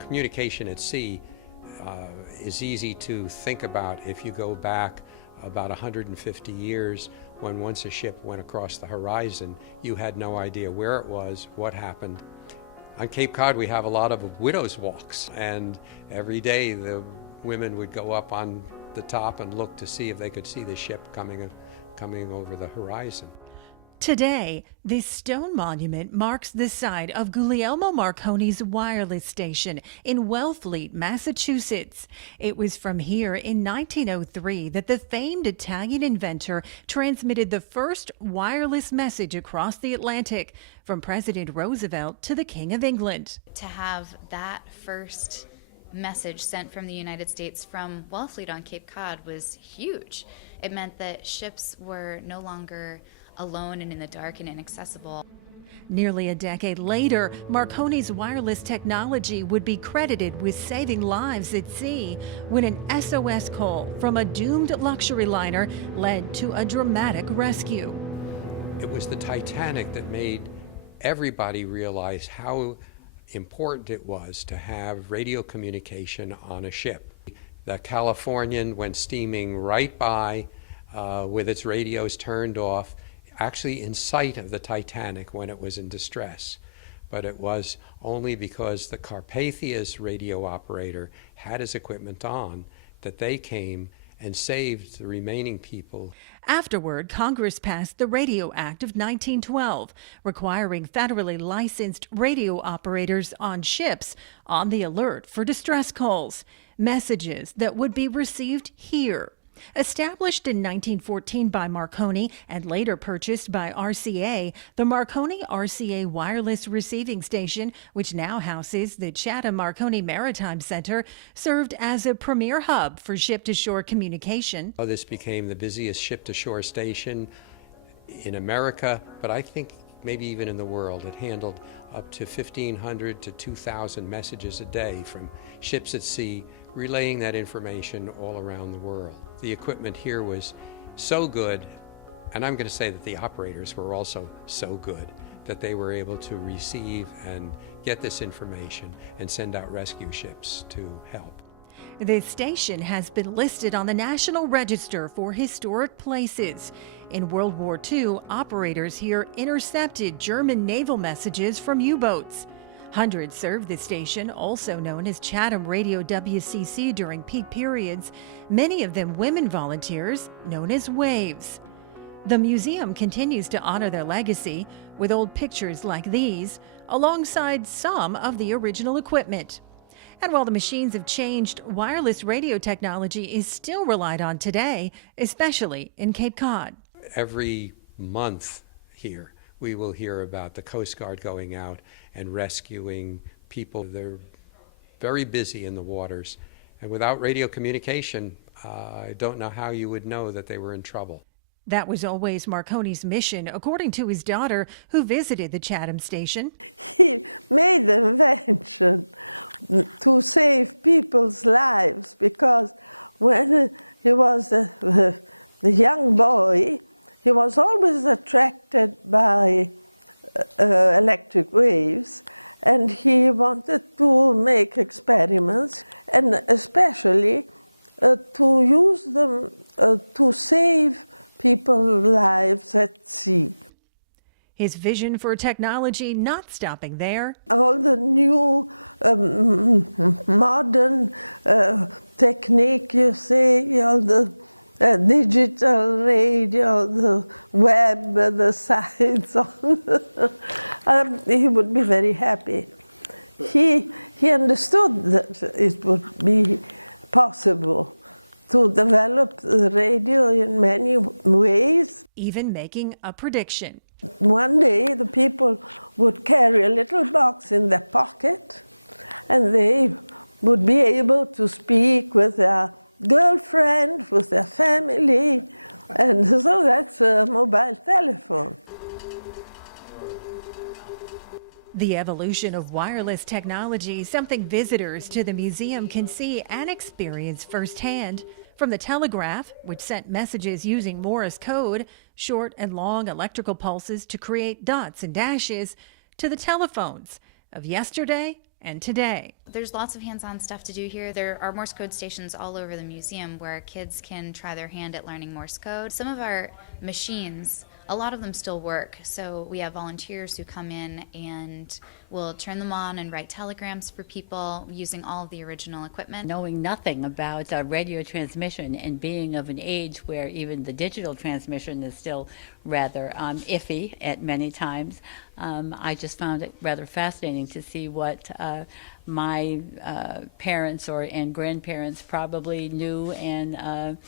Communication at sea is easy to think about if you go back about 150 years, when once a ship went across the horizon, you had no idea where it was, what happened. On Cape Cod, we have a lot of widows' walks, and every day the women would go up on the top and look to see if they could see the ship coming over the horizon. To have that first message sent from the United States from Wellfleet on Cape Cod was huge. It meant that ships were no longer alone and in the dark and inaccessible. It was the Titanic that made everybody realize how important it was to have radio communication on a ship. The Californian went steaming right by with its radios turned off, actually in sight of the Titanic when it was in distress. But it was only because the Carpathia's radio operator had his equipment on that they came and saved the remaining people. This became the busiest ship-to-shore station in America, but I think maybe even in the world. It handled up to 1,500 to 2,000 messages a day from ships at sea, relaying that information all around the world. The equipment here was so good, and I'm going to say that the operators were also so good, that they were able to receive and get this information and send out rescue ships to help. Every month here, we will hear about the Coast Guard going out and rescuing people. They're very busy in the waters, and without radio communication, I don't know how you would know that they were in trouble. He made the invention to save people's lives, because when he was a young boy, he was always attracted by electric waves, and he wanted to make experiments, and especially to use them to save people's lives at sea. All the new modern technique, you see, all the digital radio, the web, the sites, he would be very happy. He understood that it would be possible to develop the radio in many ways. One day the people would carry a little box in their pocket, and they would be able to speak with their girlfriend, with their family, and so that's a mobile telephone. Push this button, then you can see. There's lots of hands-on stuff to do here. There are Morse code stations all over the museum where kids can try their hand at learning Morse code. Some of our machines, a lot of them still work, so we have volunteers who come in and will turn them on and write telegrams for people using all of the original equipment. Knowing nothing about radio transmission and being of an age where even the digital transmission is still rather iffy at many times, I just found it rather fascinating to see what my parents and grandparents probably knew and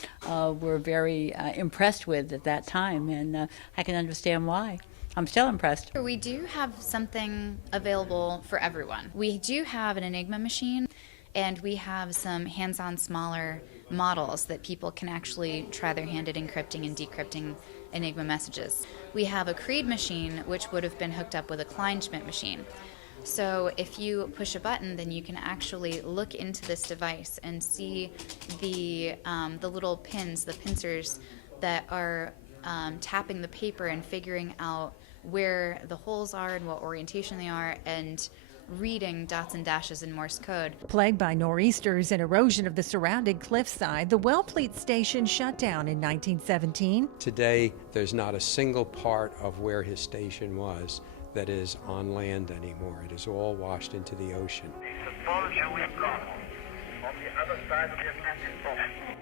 were very impressed with at that time, and I can understand why. I'm still impressed. We do have something available for everyone. We do have an Enigma machine, and we have some hands-on smaller models that people can actually try their hand at encrypting and decrypting Enigma messages. We have a Creed machine, which would have been hooked up with a Kleinschmidt machine. So if you push a button, then you can actually look into this device and see the little pins, the pincers that are tapping the paper and figuring out where the holes are and what orientation they are, and reading dots and dashes in Morse code. Today, there's not a single part of where his station was that is on land anymore. It is all washed into the ocean. Suppose you will come on the other side of the Atlantic Ocean.